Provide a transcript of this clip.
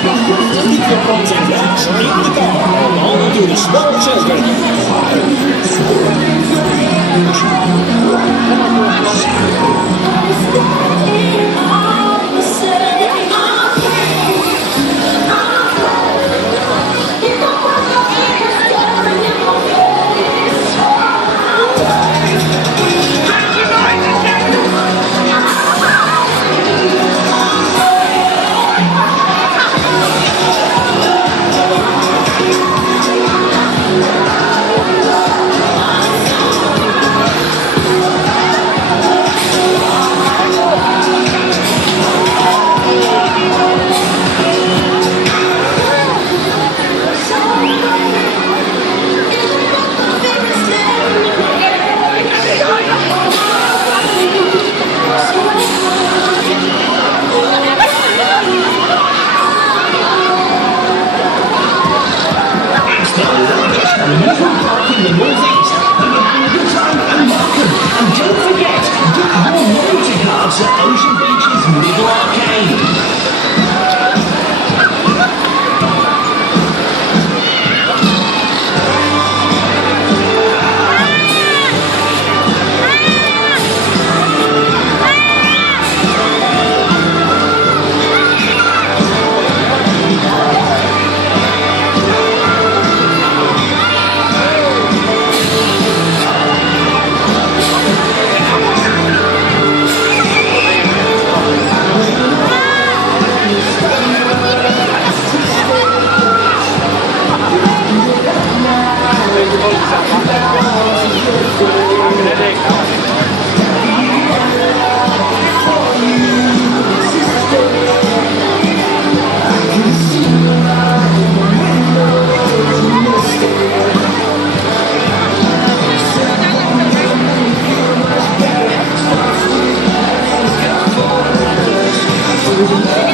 Keep your content bags in the car. All to the small children. In the northeast, and we're having a good time and welcome. And don't forget, get your loyalty cards at Ocean Beach's Middle Arcade. Thank you.